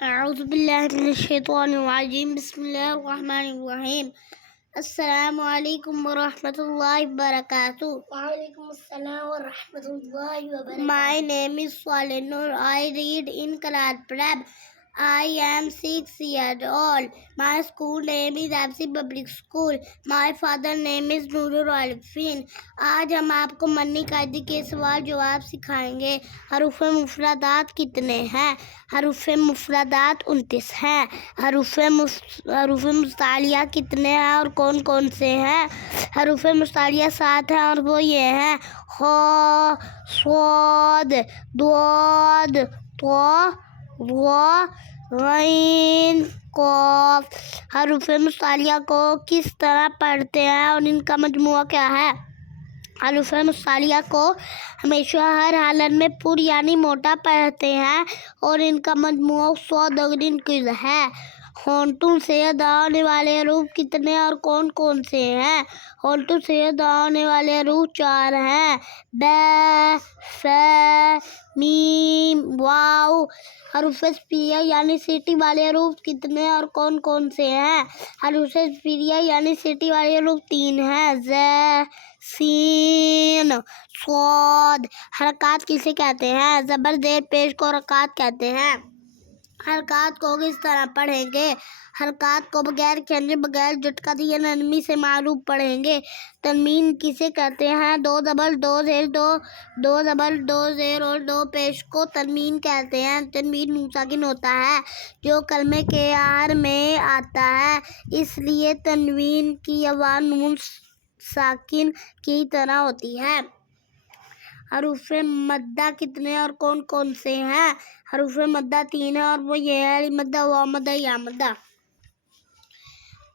اعوذ باللہ من الشیطان الرجیم بسم اللہ الرحمن الرحیم السلام علیکم ورحمۃ اللہ وبرکاتہ. وعلیکم السلام ورحمۃ اللہ وبرکاتہ. My name is Swalen Noor. I read in class prep. I am 6 years old. My school name is FC Public School. My father name is Nurul Alfin. آج ہم آپ کو منی قاعدے کے سوال جواب سکھائیں گے. حروف مفردات کتنے ہیں؟ حروف مفردات 29 ہیں. حروف مستعلیہ کتنے ہیں اور کون کون سے ہیں؟ حروف مستعلیہ 7 ہیں اور وہ یہ ہیں: خ، صاد، ضاد، طا، ظا، غین، قاف. حروف مستعلیہ کو کس طرح پڑھتے ہیں اور ان کا مجموعہ کیا ہے؟ حروف مستعلیہ کو ہمیشہ ہر حالت میں پر یعنی موٹا پڑھتے ہیں اور ان کا مجموعہ 100 ہے. ہونٹوں سے ادا ہونے والے حروف کتنے اور کون کون سے ہیں؟ ہونٹوں سے ادا ہونے والے حروف 4 ہیں: ب، ف، میم، واو. حروف سپیریہ یعنی سیٹی والے حروف کتنے اور کون کون سے ہیں؟ حروف سپیریہ یعنی سیٹی والے حروف 3 ہیں: ز، سین، صاد. حرکات کسے کہتے ہیں؟ زبر زیر پیش کو حرکات کہتے ہیں. حرکات کو کس طرح پڑھیں گے؟ حرکات کو بغیر کھنجے بغیر جھٹکا دیے نرمی سے معروف پڑھیں گے. تنوین کسے کہتے ہیں؟ دو زبر دو زیر اور دو پیش کو تنوین کہتے ہیں. تنوین نون ساکن ہوتا ہے جو کلمے کے آخر میں آتا ہے، اس لیے تنوین کی آواز نون ساکن کی طرح ہوتی ہے. حروف مدہ کتنے اور کون کون سے ہیں؟ حروف مدہ 3 ہیں اور وہ یہ ہے: الف مدہ، واو مدہ، یا مدہ.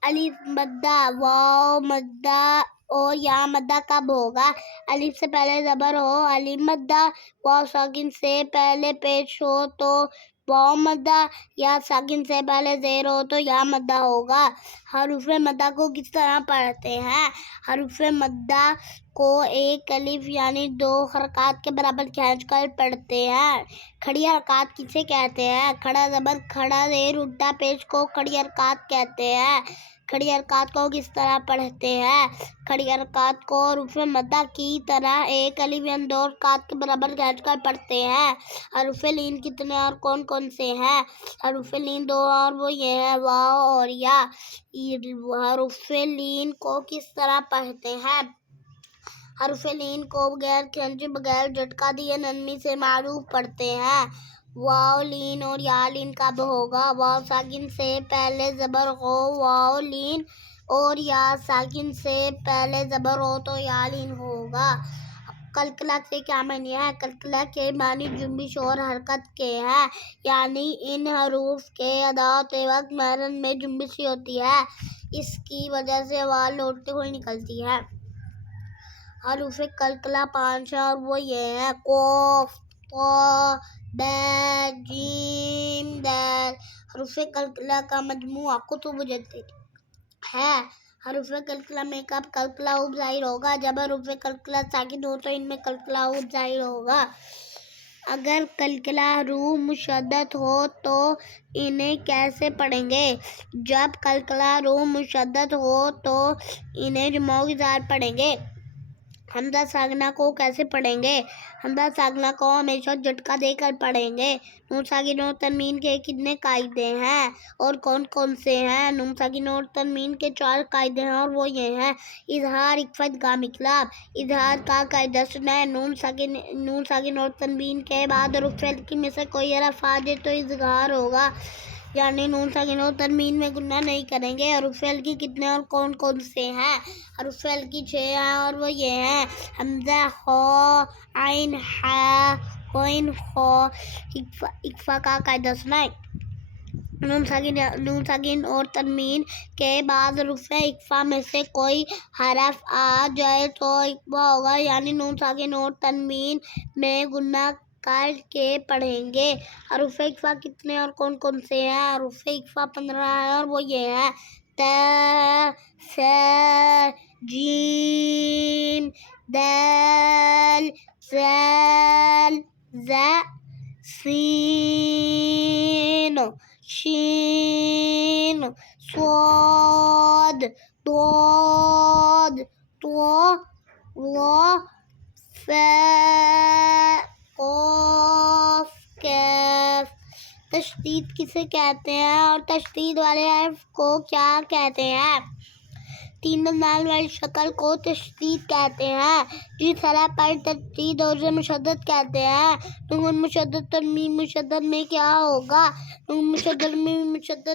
الف مدہ، واو مدہ اور یا مدہ کب ہوگا؟ الف سے پہلے زبر ہو الف مدہ، واو ساکن سے پہلے پیش ہو تو واو مدہ، یا ساکن سے پہلے زیر ہو تو یا مدہ ہوگا. حروف مدہ کو کس طرح پڑھتے ہیں؟ حروف مدہ کو ایک الف یعنی 2 حرکات کے برابر کھینچ کر پڑھتے ہیں. کھڑی حرکات کسے کہتے ہیں؟ کھڑا زبر کھڑا زیر الٹا پیش کو کھڑی حرکات کہتے ہیں. کھڑی حرکات کو کس طرح پڑھتے ہیں؟ کھڑی حرکات کو حروف مدہ کی طرح ایک الف یعنی 2 حرکات کے برابر کھینچ کر پڑھتے ہیں. حروف لین کتنے اور کون کون سے ہیں؟ حروف لین 2 اور وہ یہ ہے: واو اور یا. حروف لین کو کس طرح پڑھتے ہیں؟ حروف لین کو بغیر کھنجے بغیر جھٹکا دیے نرمی سے معروف پڑھتے ہیں. واو لین اور یا لین کب ہوگا؟ واو ساکن سے پہلے زبر ہو واو لین اور یا ساکن سے پہلے زبر ہو تو یا لین ہوگا. قلقلہ سے کیا معنی ہے؟ قلقلہ کے معنی جنبش اور حرکت کے ہیں، یعنی ان حروف کے ادا ہوتے وقت محرم میں جنبش ہوتی ہے، اس کی وجہ سے آواز لوٹتے ہوئے نکلتی ہے. حروف قلقلہ 5 ہیں اور وہ یہ ہیں: قاف، طا، ب، جیم، دال. حروف قلقلہ کا مجموعہ قطب جدید ہے. حروف قلقلہ میں کب قلقلہ حروف ظاہر ہوگا؟ جب حروف قلقلہ ساکن ہو تو ان میں قلقلہ حروف ظاہر ہوگا. اگر قلقلہ حروف مشدد ہو تو انہیں کیسے پڑھیں گے؟ جب قلقلہ حروف مشدد ہو تو انہیں جمع کے ساتھ پڑھیں گے. حمزہ ساکنہ کو کیسے پڑھیں گے؟ حمزہ ساکنہ کو ہمیشہ جھٹکا دے کر پڑھیں گے. نون ساکن اور تنوین کے کتنے قاعدے ہیں اور کون کون سے ہیں؟ نون ساکن اور تنوین کے 4 قاعدے ہیں اور وہ یہ ہیں: اظہار، اخفا، ادغام، اقلاب. اظہار کا قاعدہ سنیں: نون ساکن اور تنوین کے بعد حروف فعل میں سے کوئی حرف آ جائے تو اظہار ہوگا، یعنی نون ساکن اور تنوین میں گناہ نہیں کریں گے. حروف فعل کی کتنے اور کون کون سے ہیں؟ حروف فعل کی 6 ہیں اور وہ یہ ہیں: حمزہ، خا، عین، حا، غین، خا. اخفا کا قاعدہ سنائیں: نون ساکن اور تنوین کے بعد حروف اخفا میں سے کوئی حرف آ جائے تو اخفا ہوگا، یعنی نون ساکن اور تنوین میں گناہ کر کے پڑھیں گے. حروف اخفا کتنے اور کون کون سے ہیں؟ حروف اخفا 15 ہیں اور وہ یہ ہیں: ت، ث، جیم، دال، ذال، ظ، سین. شین صاد ضاد طا ظا فا قاف کاف۔ تشدید کسے کہتے ہیں اور تشدید والے حرف کو کیا کہتے ہیں؟ تین دندان والی شکل کو تشدید کہتے ہیں۔ جس حرف پر تشدید اور اسے مشدد کہتے ہیں۔ نون مشدد تنوین مشدد میں کیا ہوگا؟ نون مشدد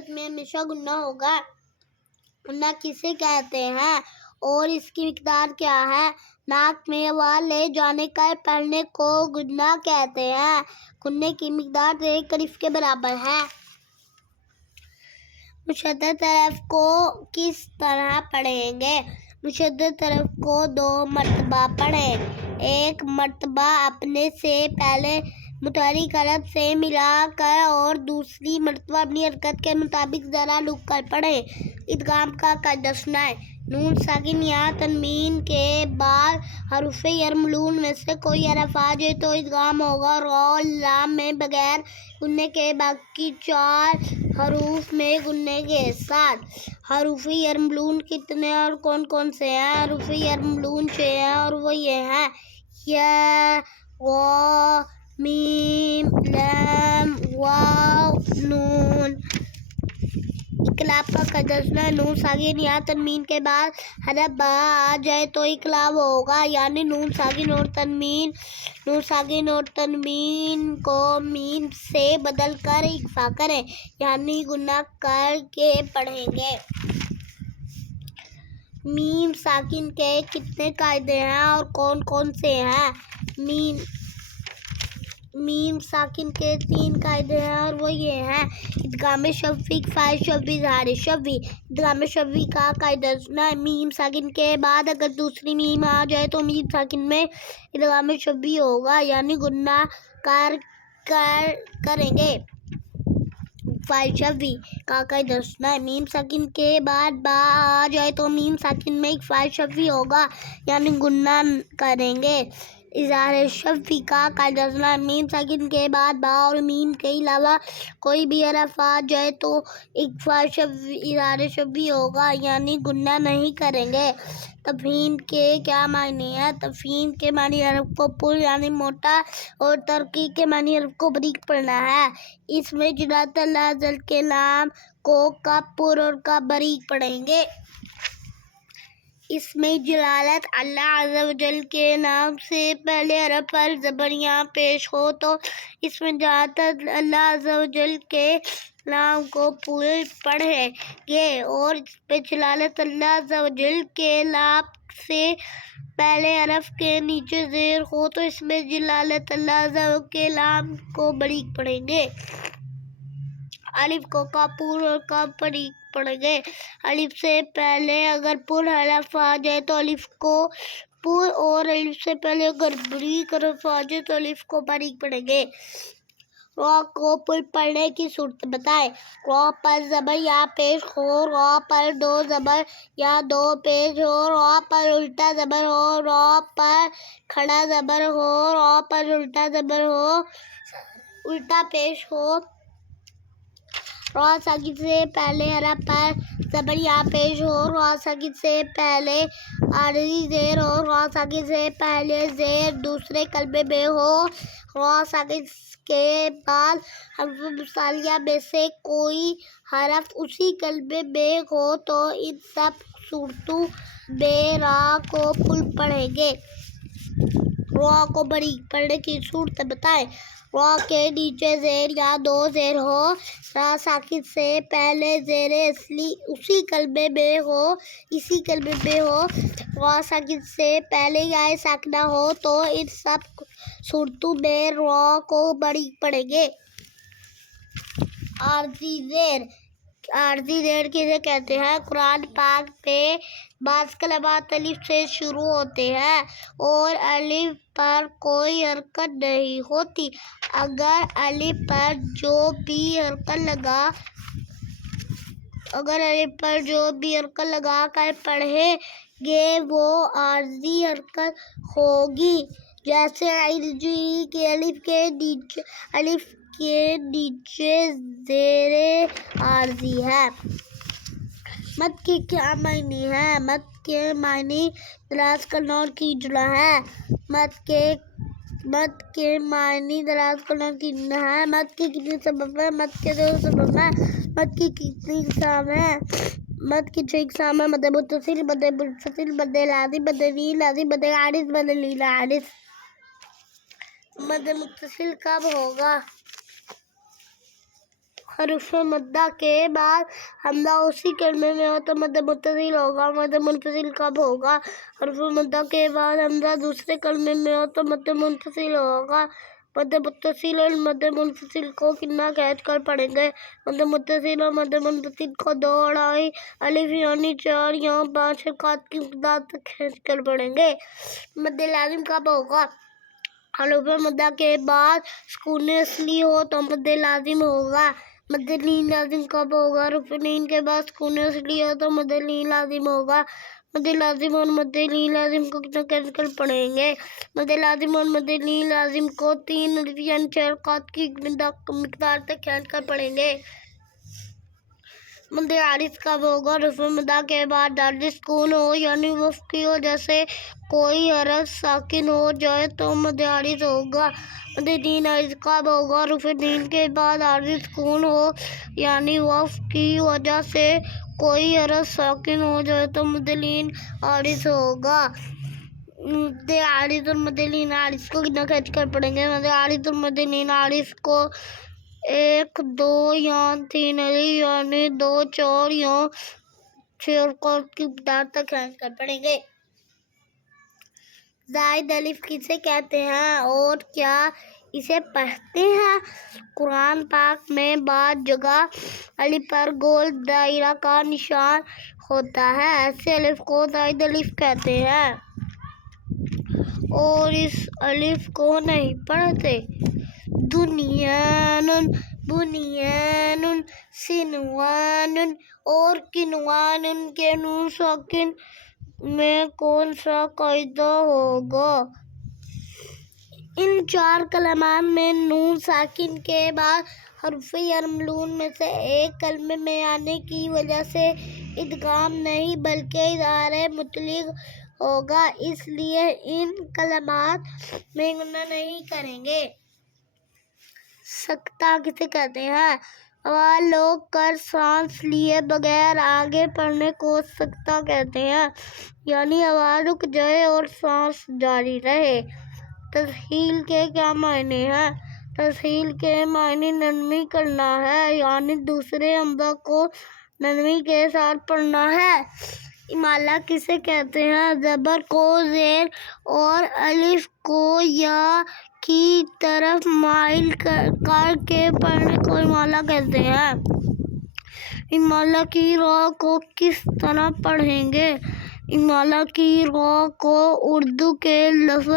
میں ہمیشہ غنہ ہوگا۔ غنہ کسے کہتے ہیں اور اس کی مقدار کیا ہے؟ ناک میں ہوا لے جانے کا پڑھنے کو غنہ کہتے ہیں۔ غنے کی مقدار 1 الف کے برابر ہے۔ مشدد حرف کو کس طرح پڑھیں گے؟ مشدد حرف کو 2 مرتبہ پڑھیں۔ 1 مرتبہ اپنے سے پہلے متحرک حرف سے ملا کر اور دوسری مرتبہ اپنی حرکت کے مطابق ذرا رک کر پڑھیں۔ ادغام کا قاعدہ سنائیں۔ نون ساکن یا تنوین کے بعد حروف یرملون میں سے کوئی حرف آ جائے تو ادغام ہوگا۔ را اور لام میں بغیر غنے کے، باقی 4 حروف میں غنے کے ساتھ۔ حروف یرملون کتنے اور کون کون سے ہیں؟ حروف یرملون 6 ہیں اور وہ یہ ہیں: یا، غا، میم، لام، واو، نون۔ اقلاب کا قاعدہ سنائیں۔ نون ساکن یا تنوین کے بعد حرف با آ جائے تو اقلاب ہوگا، یعنی نون ساکن اور تنوین کو میم سے بدل کر اخفا کریں، یعنی غنہ کر کے پڑھیں گے۔ میم ساکن کے کتنے قاعدے ہیں اور کون کون سے ہیں؟ میم ساکن کے 3 قاعدے ہیں اور وہ یہ ہیں: ادغام شفوی، اخفاء شفوی، اظہار شفوی۔ ادغام شفوی کا قاعدہ سنائیں۔ میم ساکن کے بعد اگر دوسری میم آ جائے تو میم ساکن میں ادغام شفوی ہوگا، یعنی غنہ کریں گے۔ اخفاء شفوی کا قاعدہ سنائیں۔ میم ساکن کے بعد با آ جائے تو میم ساکن میں اخفاء شفوی ہوگا، یعنی غنہ کریں گے۔ اظہار شفوی کا قاعدہ سنائیں۔ میم ساکن کے بعد با اور میم کے علاوہ کوئی بھی حرف آ جائے تو اظہار شفوی ہوگا، یعنی غنہ نہیں کریں گے۔ تفہیم کے کیا معنی ہیں؟ تفہیم کے معنی حرف کو پر یعنی موٹا اور ترقیق کے معنی حرف کو باریک پڑھنا ہے۔ اس میں جلالت اللہ عز و جل کے نام کو کا پر اور کا باریک پڑھیں گے۔ اس میں جلالت اللہ عز و جل کے نام سے پہلے حرف پر زبر یا پیش ہو تو اس میں جلالت اللہ عز و جل کے نام کو پورے پڑھیں گے، اور اس میں جلالت اللہ عز و جل کے نام سے پہلے حرف کے نیچے زیر ہو تو اس میں جلالت اللہ عز و جل کے نام کو باریک پڑھیں گے۔ الف کو کا پر اور کا باریک پڑھیں گے۔ الف سے پہلے اگر پر حرف آ جائے تو الف کو پر، اور الف سے پہلے اگر باریک حرف آ جائے تو الف کو باریک پڑھیں گے۔ را کو پر پڑھنے کی صورت بتائیں۔ را پر زبر یا پیش ہو، را پر 2 زبر یا 2 پیش ہو، را پر الٹا زبر ہو، را پر کھڑا زبر ہو، را پر الٹا زبر ہو، الٹا پیش ہو۔ را ساکن سے پہلے حرف پر زبر یا پیش ہو، را ساکن سے پہلے عارضی زیر ہو، را ساکن سے پہلے زیر دوسرے قلبے بے ہو، را ساکن کے بعد حروف مثالیہ میں سے کوئی حرف اسی قلبے بے ہو تو ان سب صورتوں میں را کو پر پڑھیں گے۔ را کو باریک پڑھنے کی صورت بتائیں۔ را کے نیچے زیر یا 2 زیر ہو، را ساکن سے پہلے زیر اصلی اسی قلبے میں ہو، را ساکن سے پہلے یا ساکنہ ہو تو ان سب صورتوں میں را کو باریک پڑھیں گے۔ عارضی زیر کسے کہتے ہیں؟ قرآن پاک میں بعض کلمات الف سے شروع ہوتے ہیں اور الف پر کوئی حرکت نہیں ہوتی۔ اگر الف پر جو بھی حرکت لگا کر پڑھیں گے وہ عارضی حرکت ہوگی، جیسے الف کے نیچے زیر عارضی ہے۔ مد کے کیا معنی ہے؟ مد کے معنی دراز کرنا اور کھینچنا ہے۔ مد کے معنی دراز کرنا اور کھینچنا ہے۔ مد کے کتنے سبب ہیں؟ مد کے 2 سبب ہیں۔ مد کی کتنی اقسام ہیں؟ مد کی 6 اقسام ہیں: مد متصل، مد منفصل، مد لازم، مد غیر لازم، مد عارض، مد غیر عارض۔ مد متصل کب ہوگا؟ حروف مدہ کے بعد حمزہ اسی کلمے میں ہو تو مد متصل ہوگا۔ مد منفصل کب ہوگا؟ حروف مدہ کے بعد حمزہ دوسرے کلمے میں ہو تو مد منفصل ہوگا۔ مد متصل اور مد منفصل کو کتنا کھینچ کر پڑھیں گے؟ مد متصل اور مد منفصل کو 2 2.5 الف یعنی 4 یا 5 حرکات کی مقدار تک کھینچ کر پڑھیں گے۔ مد لازم کب ہوگا؟ حروف مدہ کے بعد سکون اصلی ہو تو مد لازم ہوگا۔ مد لین لازم کب ہوگا؟ حروف لین کے بعد سکون اصلی ہو تو مد لین لازم ہوگا۔ مد لازم اور مد لین لازم کو کتنا کھینچ کر پڑھیں گے؟ مد لازم اور مد لین لازم کو 3 الف یعنی 4 حرکات کی مقدار تک کھینچ کر پڑھیں گے۔ مد عارض کب ہوگا؟ حروف مدہ کے بعد عارضی سکون ہو یعنی وقف کی وجہ سے کوئی حرف ساکن ہو جائے تو مد عارض ہوگا۔ مد لین عارض کب ہوگا؟ حروف لین کے بعد عارضی سکون ہو یعنی وقف کی وجہ سے کوئی حرف ساکن ہو جائے تو مد لین عارض ہوگا۔ مد عارض اور مد لین عارض کو کتنا کھینچ کر پڑھیں گے؟ مد عارض اور مد لین عارض کو 1 2 یا 3 الف یعنی 2 4 یا 6 حرکات کی مقدار تک کھینچ کر پڑھیں گے۔ زائد الف کسے کہتے ہیں اور کیا اسے پڑھتے ہیں؟ قرآن پاک میں بعض جگہ الف پر گول دائرہ کا نشان ہوتا ہے، ایسے الف کو زائد الف کہتے ہیں اور اس الف کو نہیں پڑھتے۔ دنیان، بنیان، سنوان اور کنوان کے نون ساکن میں کون سا قاعدہ ہوگا؟ ان 4 کلمات میں نون ساکن کے بعد حرف یرملون میں سے ایک کلمے میں آنے کی وجہ سے ادغام نہیں بلکہ اظہار مطلق ہوگا، اس لیے ان کلمات میں گنہ نہیں کریں گے۔ سکتہ کسے کہتے ہیں؟ آواز روک کر سانس لیے بغیر آگے پڑھنے کو سکتہ کہتے ہیں، یعنی آواز رک جائے اور سانس جاری رہے۔ تسہیل کے کیا معنی ہیں؟ تسہیل کے معنی نرمی کرنا ہے، یعنی دوسرے حمزہ کو نرمی کے ساتھ پڑھنا ہے۔ امالہ کسے کہتے ہیں؟ زبر کو زیر اور الف کو یا کی طرف مائل کر کے پڑھنے کو امالہ کہتے ہیں۔ امالہ کی را کو کس طرح پڑھیں گے؟ امالہ کی را کو اردو کے لفظ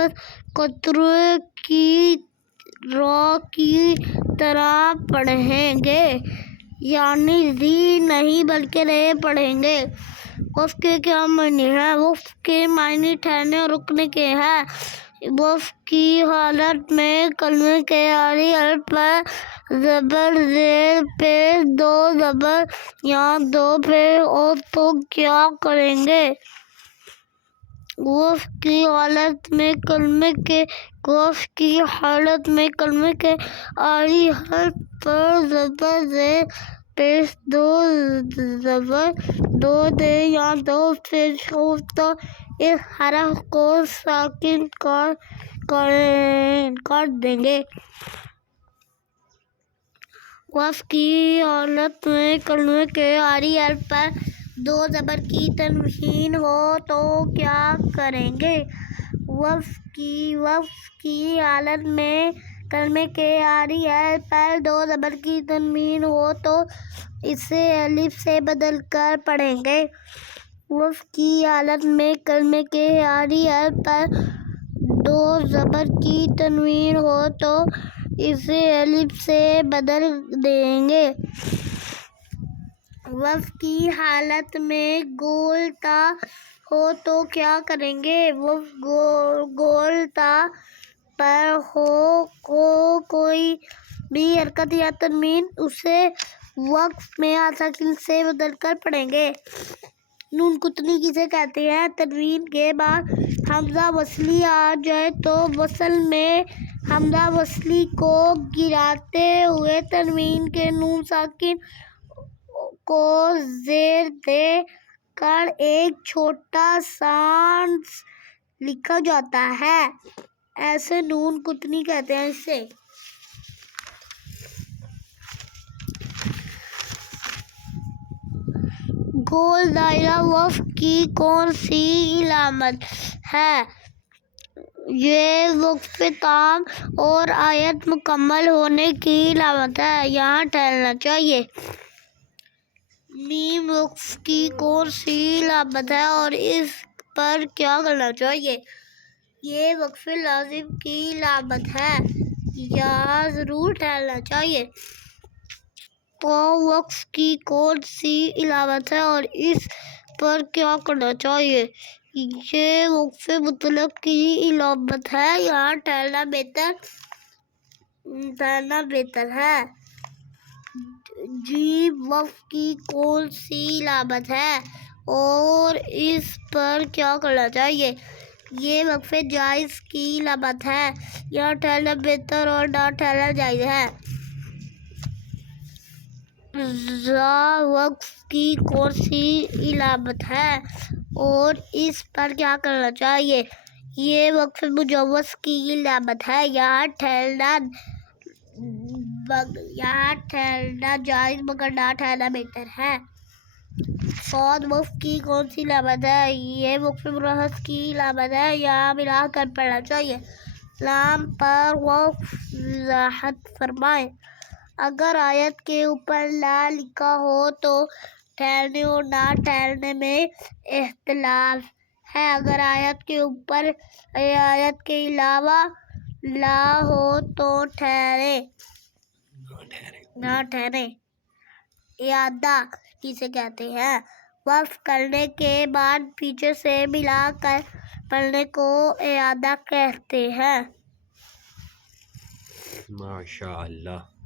قطرے کی را کی طرح پڑھیں گے، یعنی ری نہیں بلکہ رے پڑھیں گے۔ وقف کے کیا معنی ہیں؟ وقف کے معنی ٹھہرنے اور رکنے کے ہیں۔ وقف کی حالت میں کلمے کے آخری حرف پر زبر زیر پیش 2 زبر یا 2 پیش ہو تو کیا کریں گے؟ وقف کی حالت میں کلمے کے آخری حرف پر زبر زیر پیش 2 زبر 2 زیر یا 2 پیش ہو تو اس حرف کو ساکن کر دیں گے۔ وقف کی حالت میں کلمے کے آخری حرف پر 2 زبر کی تنوین ہو تو کیا کریں گے؟ وقف کی حالت میں کلمے کے آخری حرف پر 2 زبر کی تنوین ہو تو اسے الف سے بدل کر پڑھیں گے۔ وقف کی حالت میں کلمے کے آخری حرف پر 2 زبر کی تنوین ہو تو اسے الف سے بدل دیں گے۔ وقف کی حالت میں گول تا ہو تو کیا کریں گے؟ وقف گول تا پر ہو کو کوئی بھی حرکت یا تنوین اسے وقف میں ساکن سے بدل کر پڑھیں گے۔ نون قطنی کسے کہتے ہیں؟ تنوین کے بعد حمزہ وصلی آ جائے تو وصل میں حمزہ وصلی کو گراتے ہوئے تنوین کے نون ساکن کو زیر دے کر ایک چھوٹا سانس لکھا جاتا ہے، ایسے نون قطنی کہتے ہیں اسے۔ گول دائرہ وقف کی کون سی علامت ہے؟ یہ وقف تام اور آیت مکمل ہونے کی علامت ہے، یہاں ٹھہرنا چاہیے۔ میم وقف کی کون سی علامت ہے اور اس پر کیا کرنا چاہیے؟ یہ وقف لازم کی علامت ہے، یہاں ضرور ٹھہرنا چاہیے۔ وقف کی کون سی علامت ہے اور اس پر کیا کرنا چاہیے؟ یہ وقف مطلق کی علامت ہے، یہاں ٹھہرنا بہتر ہے۔ جیم وقف کی کون سی علامت ہے اور اس پر کیا کرنا چاہیے؟ یہ وقف جائز کی علامت ہے، یہاں ٹھہرنا بہتر اور نہ ٹھہرنا جائز ہے۔ را وقف کی کون سی علامت ہے اور اس پر کیا کرنا چاہیے؟ یہ وقف مجوز کی علامت ہے، یہاں ٹھہرنا جائز مگر نہ ٹھہرنا بہتر ہے۔ صاد وقف کی کون سی علامت ہے؟ یہ وقف مرخص کی علامت ہے، یہاں ملا کر پڑھنا چاہیے۔ لام پر وقف وضاحت فرمائیں۔ اگر آیت کے اوپر لا لکھا ہو تو ٹھہرنے اور نہ ٹھہرنے میں اختلاف ہے۔ اگر آیت کے اوپر آیت کے علاوہ لا ہو تو ٹھہرے نہ ٹھہرے۔ اعادہ کسے کہتے ہیں؟ وقف کرنے کے بعد پیچھے سے ملا کر پڑھنے کو اعادہ کہتے ہیں۔ ماشاء اللہ۔